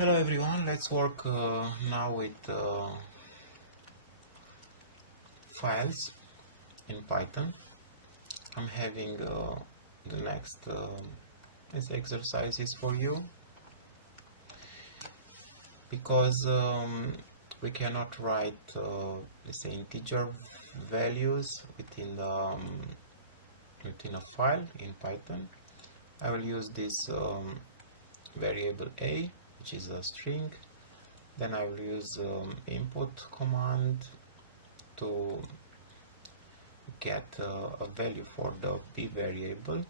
Hello everyone, let's work now with files in Python. I'm having the next exercises for you because we cannot write let's say integer values within a file in Python. I will use this variable a, which is a string. Then I will use input command to get a value for the b variable.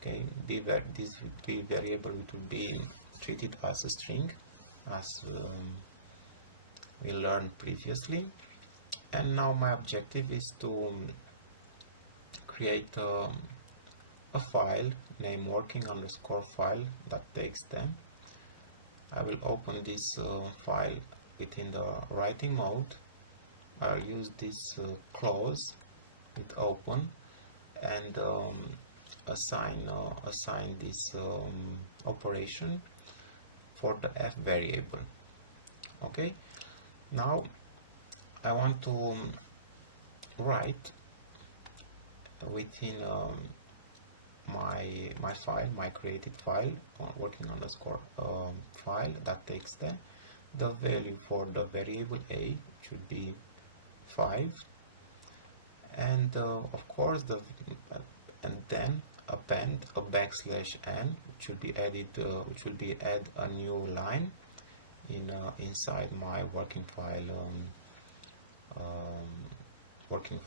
Okay, this b variable will be treated as a string, as we learned previously. And now my objective is to create a file named working_file.txt. I will open this file within the writing mode. I'll use this clause with open and assign this operation for the f variable. Okay, now I want to write within my file, my created file, working_file.txt, the value for the variable a should be 5, and of course and then append a \n, which will be added, add a new line inside my working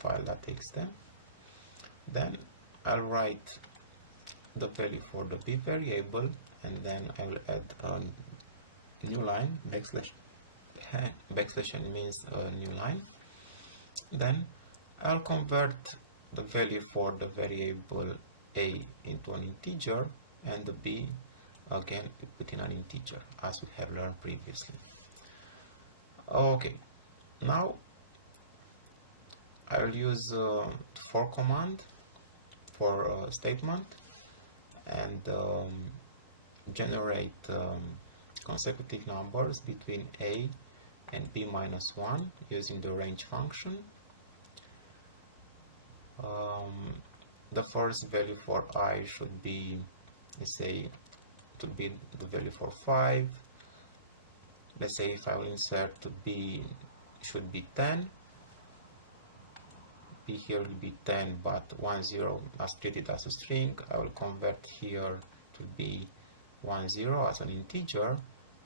file.txt. Then I'll write the value for the b variable, and then I will add a new line, \n means a new line. Then I'll convert the value for the variable a into an integer and the b again within an integer, as we have learned previously. Okay, now I will use for command for statement and generate consecutive numbers between a and b minus 1 using the range function. The first value for I should be, let's say, to be the value for 5. Let's say if I will insert b should be 10. B here will be 10, but 10 as treated as a string. I will convert here to be 10 as an integer.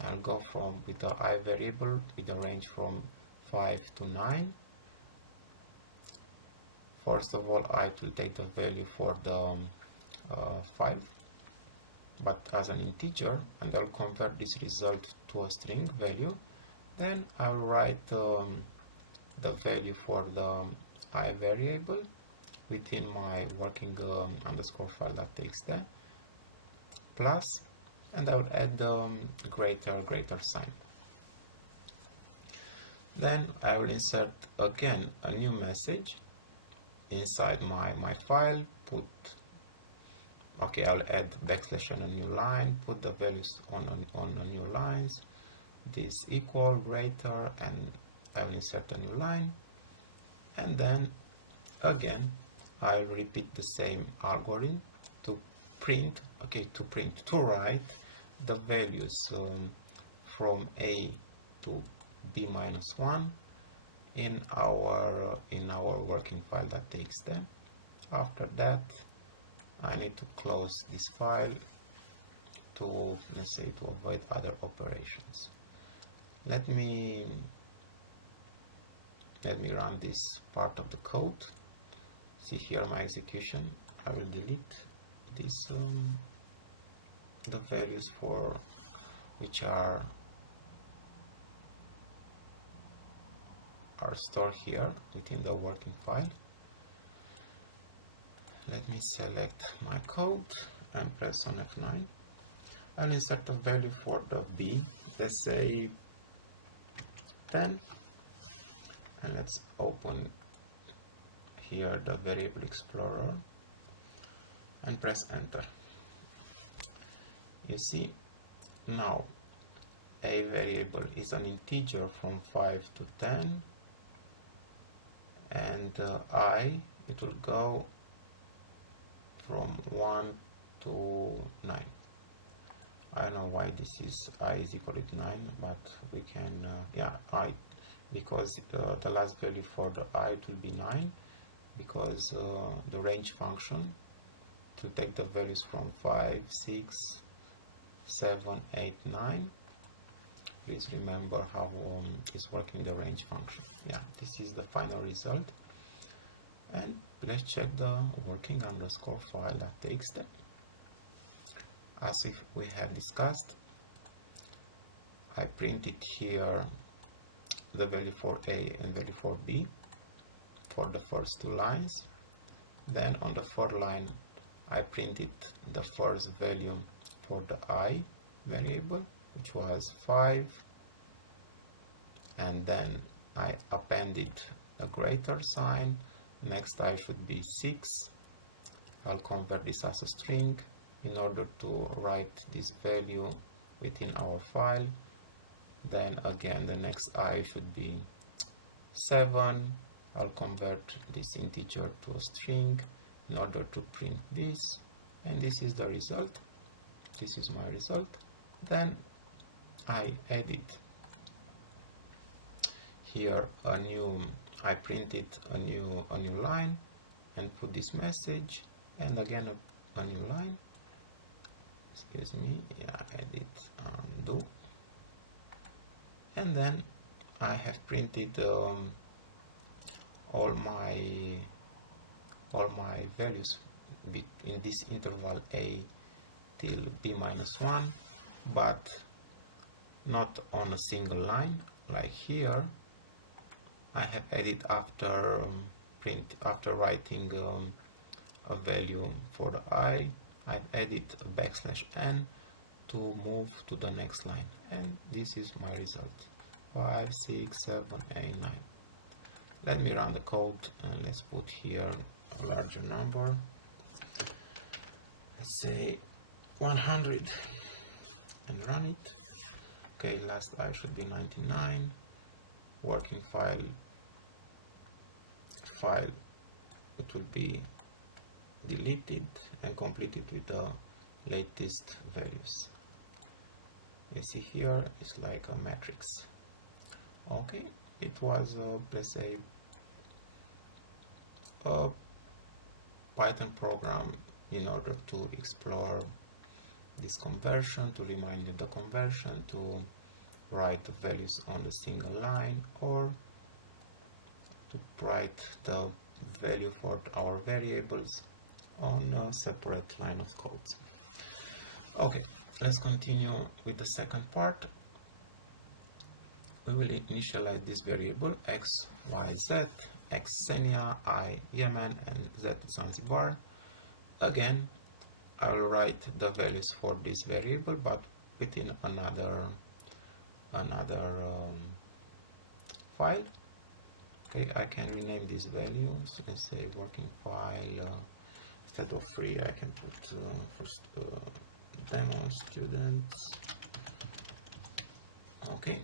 I'll go with the I variable with the range from 5 to 9. First of all, I will take the value for the 5, but as an integer, and I'll convert this result to a string value. Then I'll write the value for the I variable within my working_file.txt plus, and I will add the greater sign. Then I will insert again a new message inside my file. I'll add \n a new line, put the values on the new lines, this equal, greater, and I will insert a new line. And then again I'll repeat the same algorithm to write the values from a to b minus 1 in our working file.txt. After that, I need to close this file to, let's say, to avoid other operations. Let me run this part of the code. See here my execution. I will delete this the values for which are stored here within the working file. Let me select my code and press on F9. I'll insert a value for the b, let's say 10, and let's open here the variable explorer and press enter. You see, now a variable is an integer from 5 to 10, and I, it will go from 1 to 9. I don't know why this is I is equal to 9, but we can, yeah, I, because the last value for the I it will be 9, because the range function to take the values from 5, 6, 7, 8, 9. Please remember how is working the range function. Yeah, this is the final result. And let's check the working underscore file.txt. As if we have discussed, I printed here the value for A and value for B for the first two lines. Then on the fourth line, I printed the first value for the I variable, which was 5, and then I appended a greater sign. Next I should be 6. I'll convert this as a string in order to write this value within our file. Then again the next I should be 7. I'll convert this integer to a string in order to print this, and this is the result. This is my result. Then I added here I printed a new line and put this message, and again a new line. Excuse me, yeah, edit, undo, and then I have printed all my values in this interval A till B minus 1, but not on a single line like here. I have added after writing a value for the I, I've added a \n to move to the next line, and this is my result: 5, 6, 7, 8, 9. Let me run the code, and let's put here a larger number. Let's say 100 and run it. Okay, last I should be 99. Working file, it will be deleted and completed with the latest values. You see here it's like a matrix. Okay, it was let's say a Python program in order to explore this conversion, to remind you the conversion, to write the values on the single line, or to write the value for our variables on a separate line of code. Okay, let's continue with the second part. We will initialize this variable x, y, z, x Xenia, I Yemen, and z Zanzibar. Again, I will write the values for this variable, but within another file. Okay, I can rename these values. Let's say working file. Instead of free, I can put first demo students. Okay,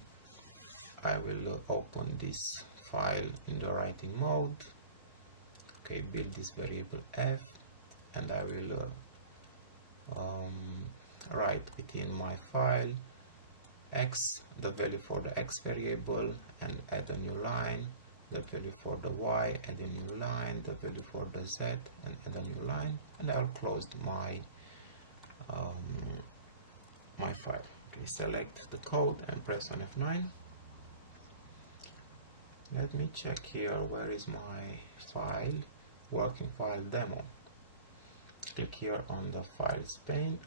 I will open this file in the writing mode. Okay, build this variable f, and I will write within my file x, the value for the x variable, and add a new line, the value for the y, add a new line, the value for the z, and add a new line, and I'll close my my file. Okay, select the code and press on F9. Let me check here, where is my file, working file demo. Click here on the files pane.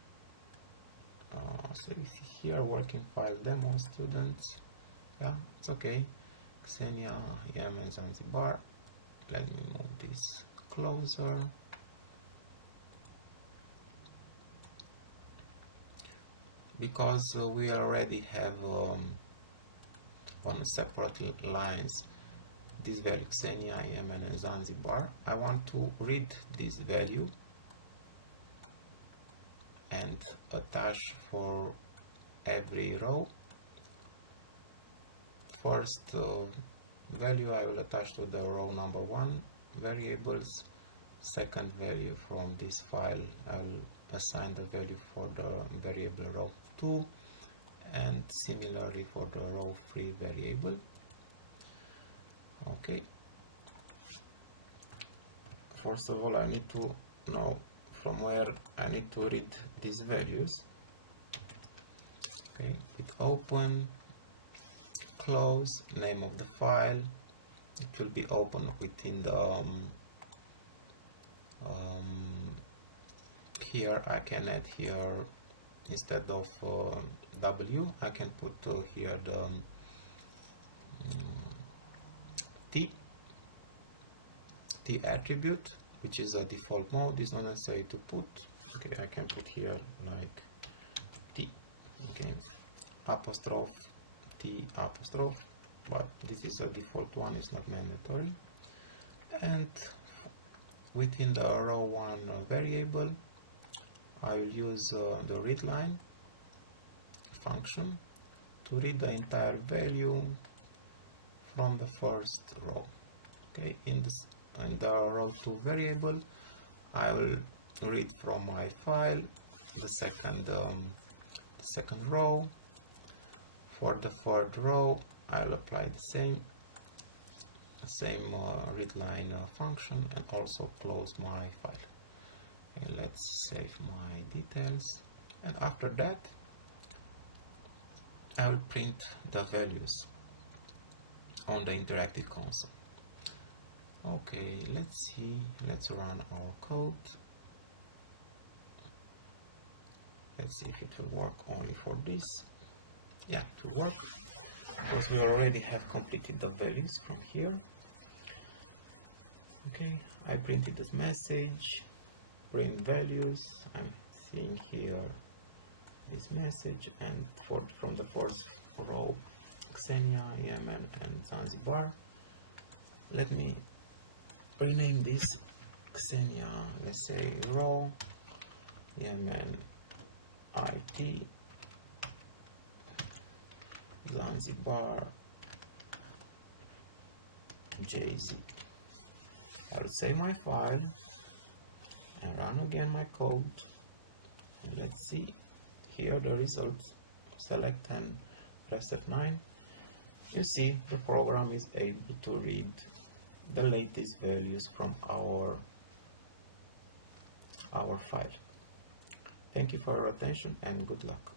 So you see here working file demo students. Yeah, it's okay. Xenia, Yemen, Zanzibar. Let me move this closer. Because we already have on separate lines this value Xenia, Yemen, and Zanzibar, I want to read this value and attach for every row first value I will attach to the row number 1 variables. Second value from this file I'll assign the value for the variable row 2, and similarly for the row 3 variable. Okay, first of all I need to know from where I need to read these values. Okay, hit open, close, name of the file. It will be open within the here I can add here, instead of W, I can put here the T attribute, which is a default mode. It's not necessary to put. Okay, I can put here like T. Okay, apostrophe T apostrophe, but this is a default one, it's not mandatory. And within the row 1 variable, I will use the readLine function to read the entire value from the first row. Okay, in the row 2 variable, I will read from my file the second row. For the third row, I'll apply the same readLine function and also close my file. Okay, let's save my details, and after that I will print the values on the interactive console. Okay, let's see, let's run our code. Let's see if it will work only for this. Yeah, it will work, because we already have completed the values from here. Okay, I printed this message, print values. I'm seeing here this message, and from the first row, Xenia, Yemen, and Zanzibar. Let me rename this Xenia, let's say row, Yemen, IT, Zanzibar, JZ. I will save my file and run again my code, and let's see here the results. Select and press F9. You see the program is able to read the latest values from our file. Thank you for your attention and good luck.